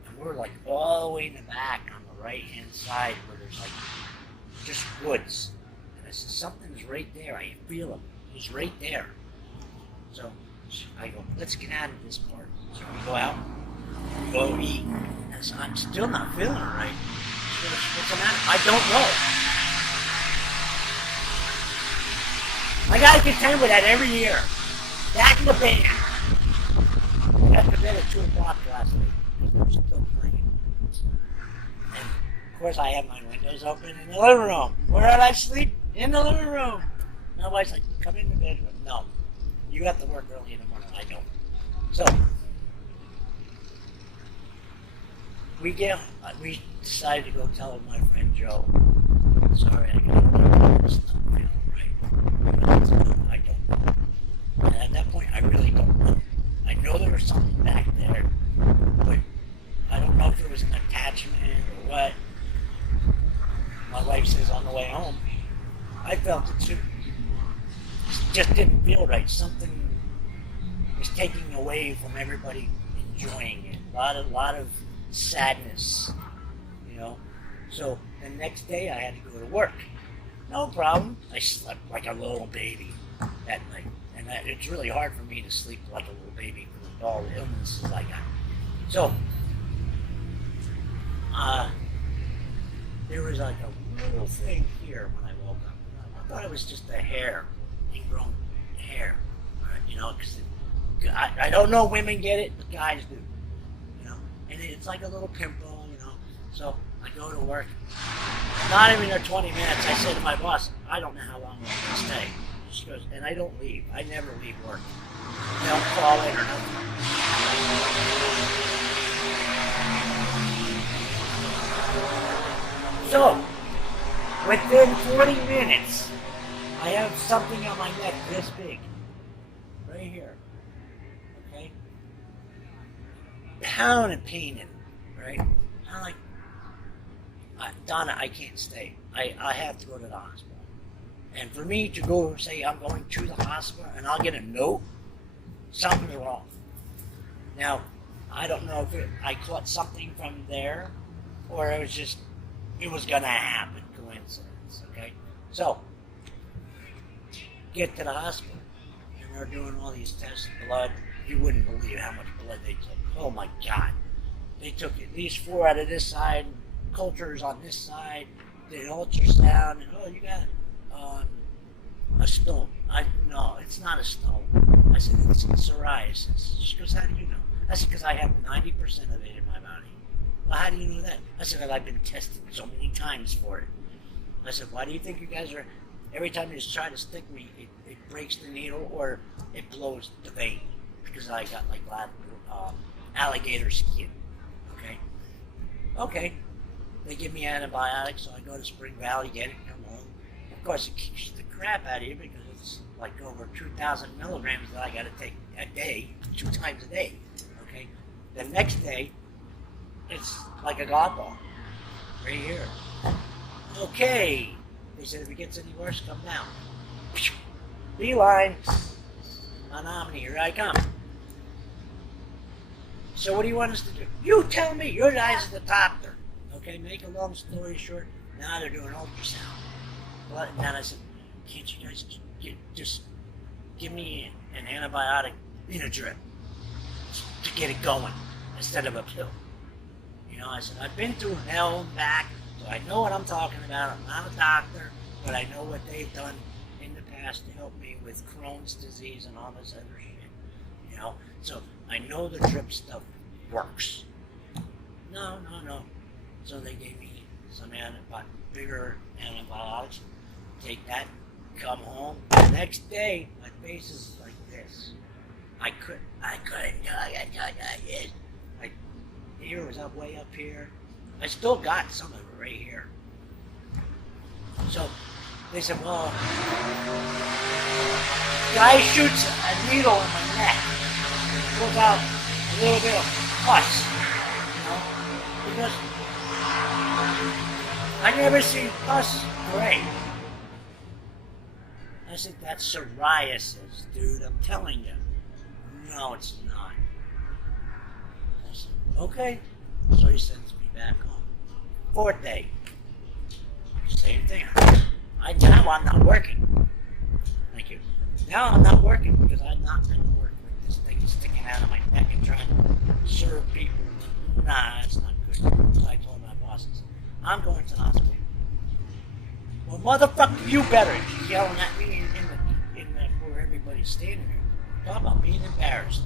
And we're like all the way in the back on the right-hand side where there's like just woods. And I said, something's right there. I feel him. He's right there. So I go, let's get out of this part. So we go out, go eat. And so I'm still not feeling it right. She goes, what's the matter? I don't know. I gotta contend with that every year. Back in the band. I got to bed at 2 o'clock last night because they were still playing. And of course I had my windows open in the living room. Where did I sleep? In the living room. My wife's like, come in the bedroom. No. You have to work early in the morning. I don't. So we decided to go tell my friend Joe, sorry, I got to stop feeling right. I don't know. And at that point, I really don't know. I know there was something back there, but I don't know if it was an attachment or what. My wife says on the way home, I felt it too. It just didn't feel right. Something was taking away from everybody enjoying it. A lot of sadness, you know. So the next day I had to go to work. No problem. I slept like a little baby that night. And it's really hard for me to sleep like a little baby with all the illnesses I got. So, there was like a little thing here when I woke up. I thought it was just a hair, ingrown hair. You know, because I don't know women get it, but guys do. You know, and it's like a little pimple, you know. So I go to work. Not even there 20 minutes, I said to my boss, I don't know how long I'm going to stay. She goes, and I don't leave. I never leave work. I don't call in or nothing. So, within 40 minutes, I have something on my neck this big. Right here. Okay? Pounding pain in it, right? I'm like, Donna, I can't stay. I have to go to the hospital. And for me to go say I'm going to the hospital and I'll get a note, something's wrong. Now, I don't know if I caught something from there or it was going to happen, coincidence, okay? So, get to the hospital and they're doing all these tests of blood. You wouldn't believe how much blood they took. Oh my God. They took at least 4 out of this side, cultures on this side, did ultrasound, and you got a stone. No, it's not a stone. I said, it's psoriasis. She goes, how do you know? I said, because I have 90% of it in my body. Well, how do you know that? I said, well, I've been tested so many times for it. I said, why do you think you guys are, every time you try to stick me, it breaks the needle or it blows the vein? Because I got like alligator skin. Okay. They give me antibiotics, so I go to Spring Valley, get it, come home. Of course, it kicks the crap out of you because it's like over 2,000 milligrams that I got to take a day, 2 times a day. Okay. The next day, it's like a god ball, right here. Okay. They said if it gets any worse, come down. Beeline. Menominee, here I come. So what do you want us to do? You tell me. Your guys are the doctor. Okay, make a long story short, now they're doing ultrasound. But then I said, can't you guys just give me an antibiotic in a drip to get it going instead of a pill? You know, I said, I've been through hell and back, so I know what I'm talking about. I'm not a doctor, but I know what they've done in the past to help me with Crohn's disease and all this other shit. You know, so I know the drip stuff works. No. So they gave me some bigger antibiotics. Take that, come home. The next day, my face is like this. I couldn't this. My ear was up way up here. I still got some of it right here. So they said, well, guy shoots a needle in my neck. Pulls out a little bit of pus. You know? Because I never seen pus gray. I said, that's psoriasis, dude, I'm telling you. No, it's not. I said, okay. So he sends me back home. 4th day. Same thing. Now I'm not working. Thank you. Now I'm not working because I'm not going to work with this thing sticking out of my neck and trying to serve people. Nah, that's not good. So I told my bosses, I'm going to the hospital. Well, motherfucker, you better. And she's yelling at me in the where everybody's standing there. Talk about being embarrassed.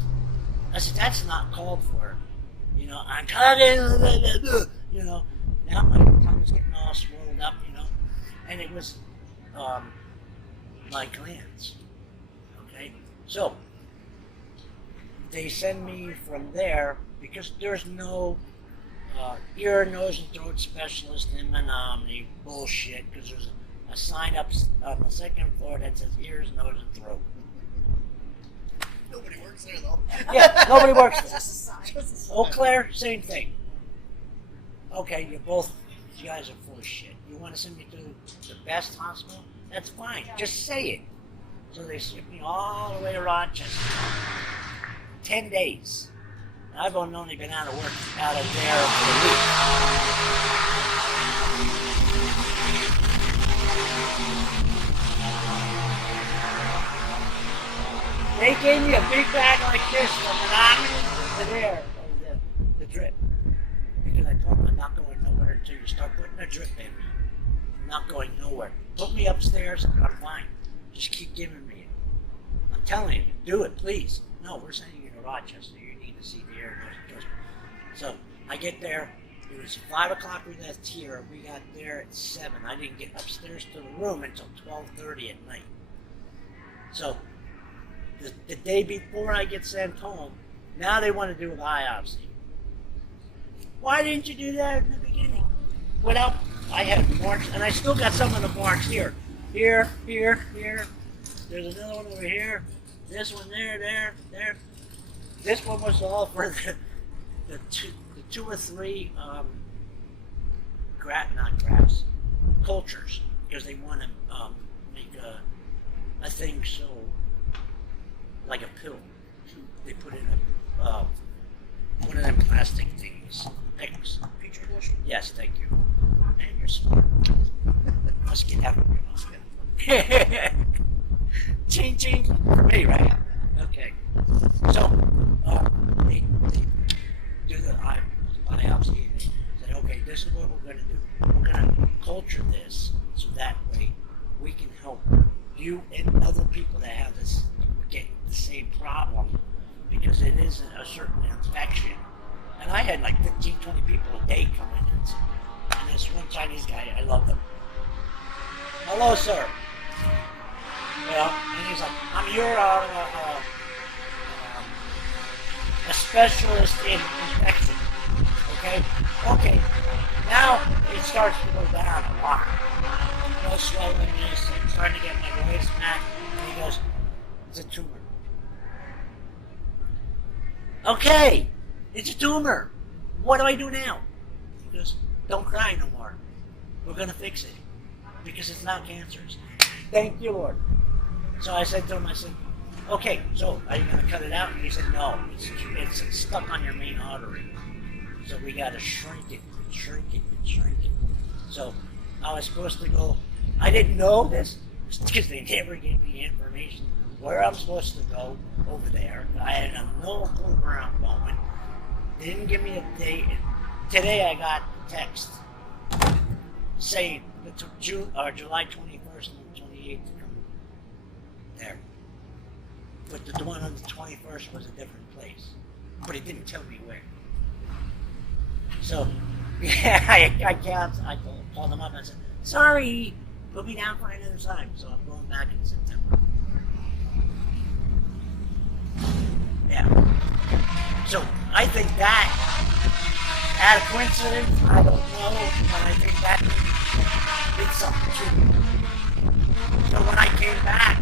I said, that's not called for. You know, I'm talking, you know. Now my tongue's getting all swelled up, you know. And it was my glands. Okay? So, they send me from there because there's no ear, nose, and throat specialist in Menominee. Bullshit, because there's a sign up on the 2nd floor that says ears, nose, and throat. Nobody works there, though. Yeah, nobody works there. Just a sign. Eau Claire, same thing. Okay, you guys are full of shit. You want to send me to the best hospital? That's fine. Just say it. So they shipped me all the way to Rochester. 10 days. I've only been out of there for a week. They gave me a big bag like this from the there, the drip. Because I told them I'm not going nowhere until you start putting a drip in me. I'm not going nowhere. Put me upstairs and I'm fine. Just keep giving me it. I'm telling you, do it, please. No, we're sending you to Rochester. You need to see the air nose adjustment. So I get there. It was 5 o'clock we left here. We got there at 7. I didn't get upstairs to the room until 12:30 at night. So the day before I get sent home, now they want to do a biopsy. Why didn't you do that in the beginning? Without I had marks, and I still got some of the marks here. Here. There's another one over here. This one there. This one was all for the two or three cultures, because they want to make a thing so like a pill. They put in one of them plastic things. Petri dish? Yes, thank you. Man, you're smart. Must get out of your mouth. Ching ching for me, right? Okay. So they do the biopsy and they say, okay, this is what we're going to do. We're going to culture this so that way we can help you and other people that have this get the same problem, because it is a certain infection. And I had like 15, 20 people a day come in, and this one Chinese guy, I love him. Hello, sir. And he's like, I'm your a specialist in infection. Okay. Now it starts to go down a lot. No swelling, I'm starting to get my voice back. And he goes, it's a tumor. Okay, it's a tumor. What do I do now? He goes, don't cry no more. We're going to fix it, because it's not cancerous. Thank you, Lord. So I said to him, okay, so are you going to cut it out? And he said, no, it's stuck on your main artery. So we got to shrink it. So I was supposed to go, I didn't know this, because they never gave me information where I'm supposed to go over there. I had no clue where I'm going. They didn't give me a date. Today I got a text saying it took July 21st and 28th to come there. But the one on the 21st was a different place. But it didn't tell me where. So, yeah, I called them up and I said, sorry, put me down for another time. So I'm going back in September. Yeah. So I think that, at a coincidence, I don't know, but I think that did something to me. So when I came back,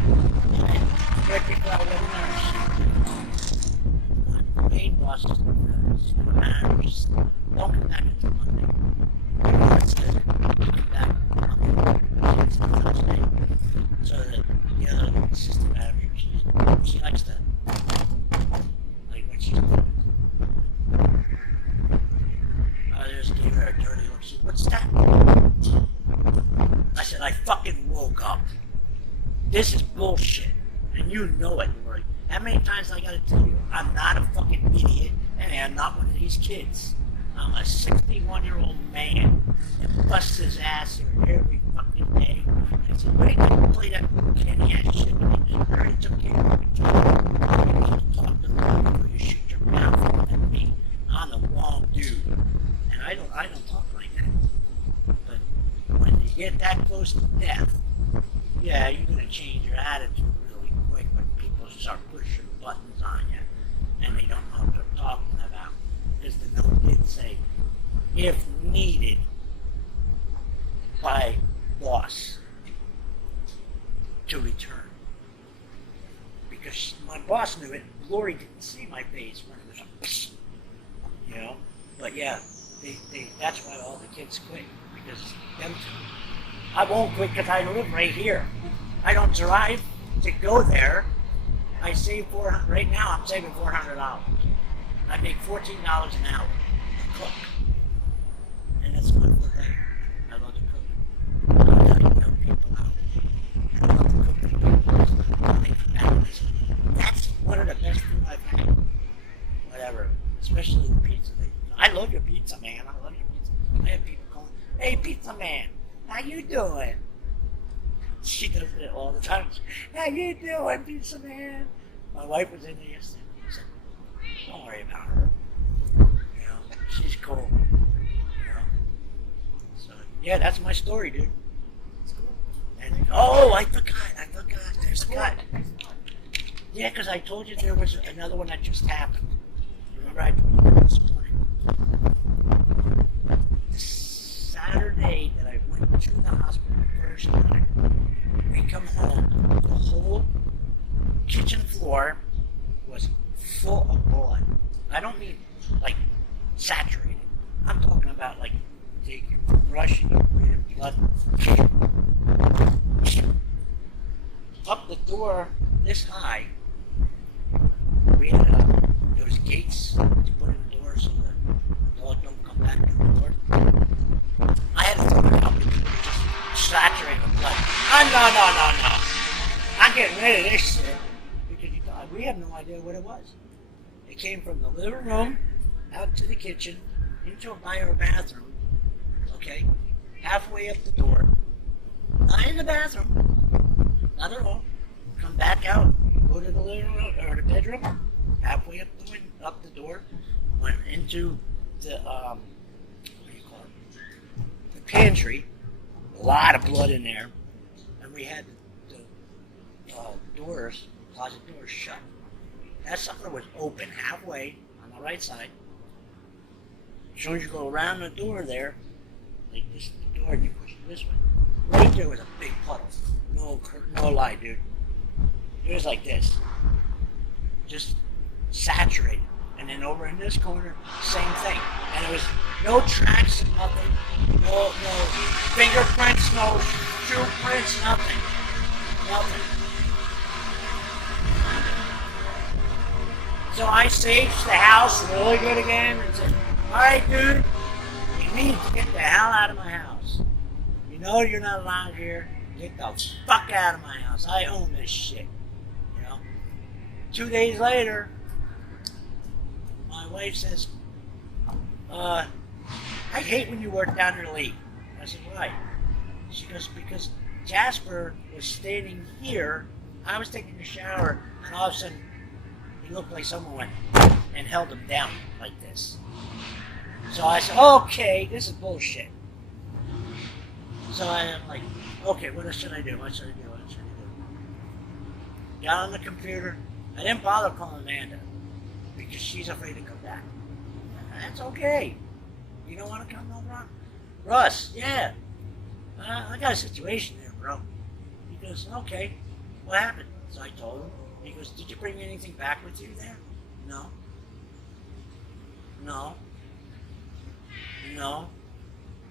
right before I went there, my main boss is managers. Don't come back until Monday. I said, come back on Thursday. So that the other assistant manager, she likes to, like what she's doing. I just gave her a dirty look. She said, what's that? I said, I fucking woke up. This is bullshit. And you know it, Lori. How many times I gotta tell you, I'm not a fucking idiot, and I'm not one of these kids. I'm a 61-year-old man that busts his ass here every fucking day. And I said, wait, don't play that candy ass shit. I already took care of it. You talk to me before you shoot your mouth off at me. I'm the wrong dude. And I don't talk like that. But when you get that close to death, yeah, you're gonna change your attitude really quick when people start pushing buttons on you and they don't know what they're talking about. Because the note did say, if needed by boss to return. Because my boss knew it, Lori didn't see my face when it was you know. But yeah, that's why all the kids quit, because them two. I won't quit because I live right here. I don't drive to go there. I save right now I'm saving $400. I make $14 an hour to cook. And that's my thing. I love to cook. I love to help people out. I love to cook for people. I make families. That's one of the best things I've had. Whatever. Especially the pizza thing. I love your pizza, man. I love your pizza. I have people calling, hey, pizza man, how you doing? She does it all the time. How you doing, pizza man? My wife was in there yesterday. She said, don't worry about her. You know, she's cool. You know? So, yeah, that's my story, dude. That's cool. And oh, I forgot. There's a cut. Yeah, because I told you there was another one that just happened. Remember I told you this morning? Saturday that I went to the hospital the first time. We come home, the whole kitchen floor was full of blood. I don't mean like saturated. I'm talking about like taking brushing your blood up the door this high. We had those gates to put in the door so the dog don't come back to the door. I had to throw it out because it was just saturated with blood. No. I'm getting rid of this shit because we have no idea what it was. It came from the living room out to the kitchen by our bathroom. Okay, halfway up the door. Not in the bathroom. Not at all. Come back out. Go to the living room or the bedroom. Halfway up the door. Went into the what do you call it? The pantry. A lot of blood in there, and we had the doors, closet doors shut. That sucker was open halfway on the right side. As soon as you go around the door there, like this is the door, and you push it this way. Right there was a big puddle. No lie, dude. It was like this, just saturated. And then over in this corner, same thing. And there was no tracks and nothing, no fingerprints, no shoe prints, nothing. So I saged the house really good again and said, all right, dude, you need to get the hell out of my house. You know you're not allowed here. Get the fuck out of my house. I own this shit. 2 days later, my wife says, I hate when you work down there late. I said, why? She goes, because Jasper was standing here, I was taking a shower, and all of a sudden, he looked like someone went and held him down like this. So I said, okay, this is bullshit. So I'm like, okay, what should I do? Got on the computer. I didn't bother calling Amanda because she's afraid to come back. That's okay. You don't want to come over? Russ, yeah. I got a situation there, bro. He goes, okay. What happened? So I told him. He goes, did you bring anything back with you there? No.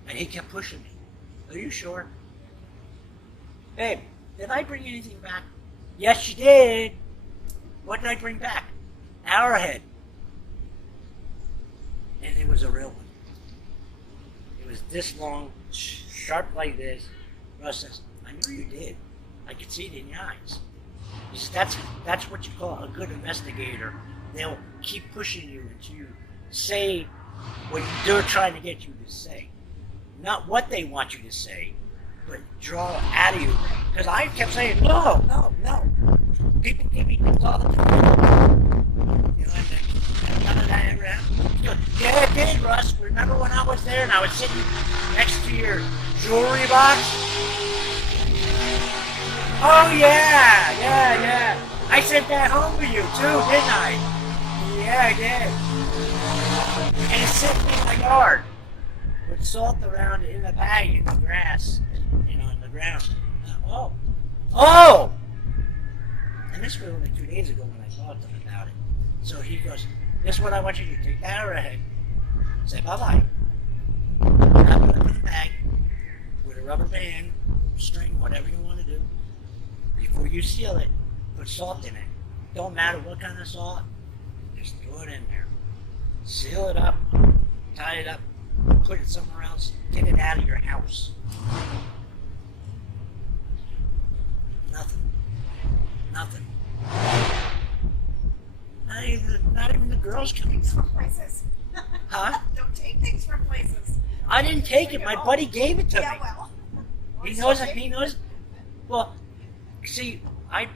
And he kept pushing me. Are you sure? Babe, did I bring anything back? Yes, you did. What did I bring back? Arrowhead. And it was a real one. It was this long, sharp like this. Russ says, I knew you did. I could see it in your eyes. He says, that's what you call a good investigator. They'll keep pushing you until you say what they're trying to get you to say. Not what they want you to say, but draw out of you. Because I kept saying, no. People give me things all the time. You know, and none of that ever happened. He goes, yeah, it did, Russ. Remember when I was there and I was sitting next to your jewelry box? Oh, yeah. I sent that home for you, too, didn't I? Yeah, I did. And it's sitting in my yard with salt around in the bag in the grass, in the ground. Oh! And this was only 2 days ago when I talked to him about it. So he goes, this is what I want you to do. Take that arrowhead. Say bye-bye. Wrap it up in the bag with a rubber band, string, whatever you want to do. Before you seal it, put salt in it. Don't matter what kind of salt. Just throw it in there. Seal it up. Tie it up. Put it somewhere else. Get it out of your house. Nothing. Not even the girls coming from places. Huh? Don't take things from places. I didn't take it. My buddy gave it to me. Yeah, well. He knows it. He knows. Well, see, I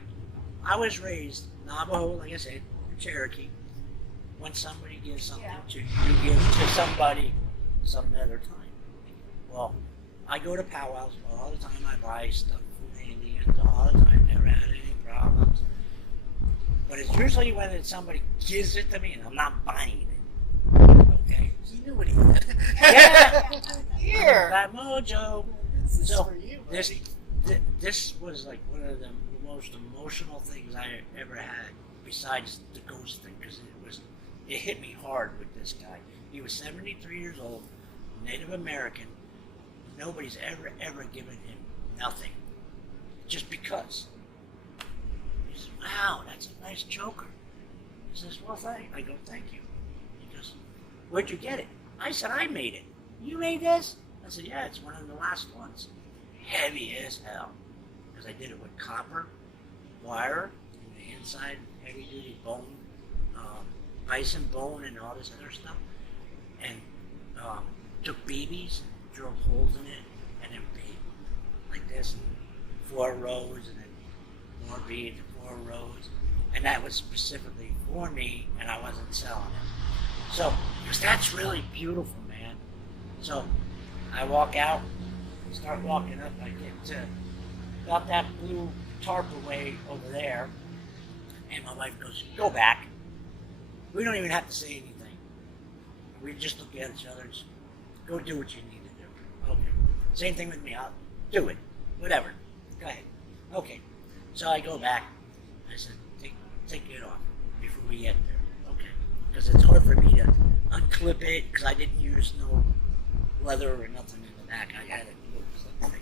was raised Navajo, like I said, in Cherokee. When somebody gives something to you, you give to somebody some other time. Well, I go to powwows all the time. I buy stuff from the Indians all the time. Never had any problems. But it's usually when it's somebody gives it to me and I'm not buying it. Okay? He knew what he did. Yeah! Here! That mojo. This is So for you, this buddy. this was like one of the most emotional things I ever had, besides the ghost thing, because it hit me hard with this guy. He was 73 years old, Native American. Nobody's ever given him nothing, just because. He says, "Wow, that's a nice choker." He says, "Well, I go, "Thank you." He goes, "Where'd you get it?" I said, "I made it." "You made this?" I said, "Yeah, it's one of the last ones." Heavy as hell, because I did it with copper wire in the inside, heavy duty bone, bison bone, and all this other stuff, and took BBs, drilled holes in it, and then bead like this, and 4 rows, and then more beads, 4 rows, and that was specifically for me, and I wasn't selling it. So, because that's really beautiful, man. So, I walk out, start walking up, I get to about that blue tarp away over there, and my wife goes, "Go back." We don't even have to say anything. We just look at each other and say, "Go do what you need to do." Okay. Same thing with me. I'll do it. Whatever. Go ahead. Okay. So I go back. I said, take it off before we get there. Okay. Because it's hard for me to unclip it, because I didn't use no leather or nothing in the back. I had it something.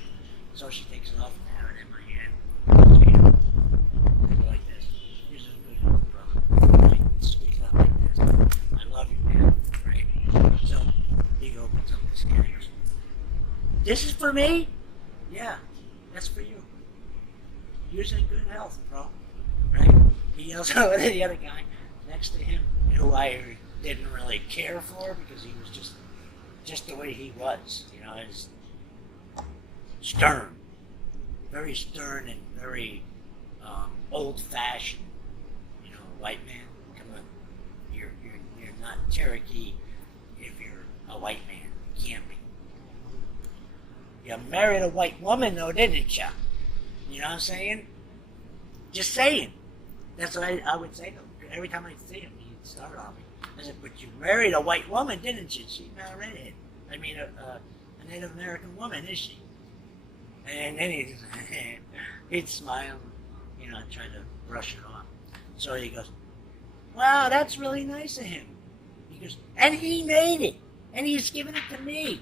So she takes it off and had it in my hand. I go like this. Here's a good help, brother. Right? Speak out like this. "I love you, man." Right? So he opens up his hand and goes, "This is for me?" "Yeah, that's for you. You're in good health, bro." Right? He yells over to the other guy next to him, who I didn't really care for, because he was just the way he was, is stern, very stern and very old-fashioned, white man. Come on, you're not Cherokee if you're a white man. You can't be. You married a white woman, though, didn't you? You know what I'm saying? Just saying. That's what I would say to him. Every time I see him, he'd start on me. I said, "But you married a white woman, didn't you? She's not a redhead. I mean, a Native American woman, is she?" And then he'd smile, and try to brush it off. So he goes, "Wow, that's really nice of him." He goes, "And he made it, and he's giving it to me."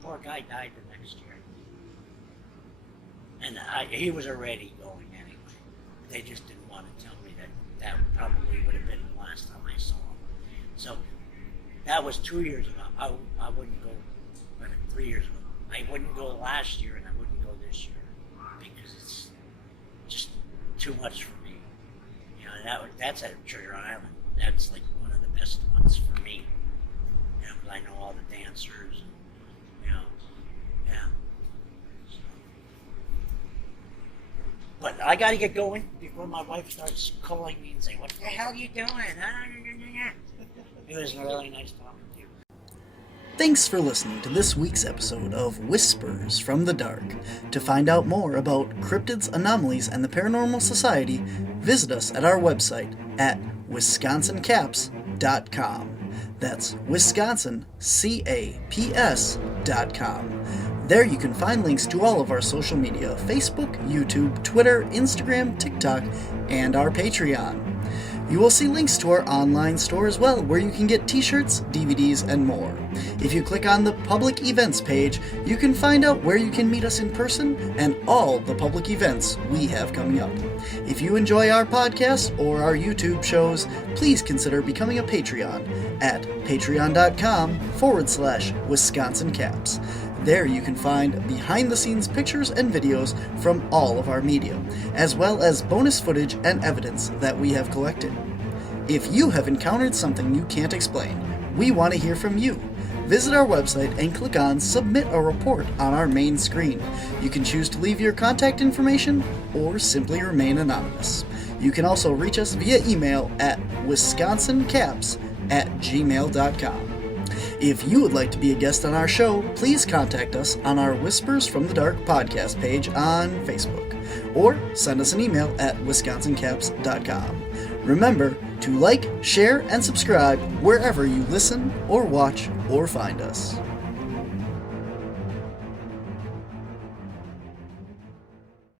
Poor guy died the next year, and he was already going anyway. They just didn't want to tell me that probably would have been the last time I saw him. So that was 2 years ago. I wouldn't go, 3 years ago. I wouldn't go last year, and I wouldn't go this year, because it's just too much for me. That's at Treasure Island. That's like one of the best ones for me. Because I know all the dancers, and, yeah. So. But I got to get going before my wife starts calling me and saying, "What the hell are you doing?" It was really nice talking to you. Thanks for listening to this week's episode of Whispers from the Dark. To find out more about cryptids, anomalies, and the Paranormal Society, visit us at our website at wisconsincaps.com. That's Wisconsin, CAPS.com. There you can find links to all of our social media: Facebook, YouTube, Twitter, Instagram, TikTok, and our Patreon. You will see links to our online store as well, where you can get t-shirts, DVDs, and more. If you click on the public events page, you can find out where you can meet us in person and all the public events we have coming up. If you enjoy our podcast or our YouTube shows, please consider becoming a Patreon at patreon.com/WisconsinCaps. There you can find behind-the-scenes pictures and videos from all of our media, as well as bonus footage and evidence that we have collected. If you have encountered something you can't explain, we want to hear from you. Visit our website and click on Submit a Report on our main screen. You can choose to leave your contact information or simply remain anonymous. You can also reach us via email at wisconsincaps@gmail.com. If you would like to be a guest on our show, please contact us on our Whispers from the Dark podcast page on Facebook, or send us an email at wisconsincaps.com. Remember to like, share, and subscribe wherever you listen or watch or find us.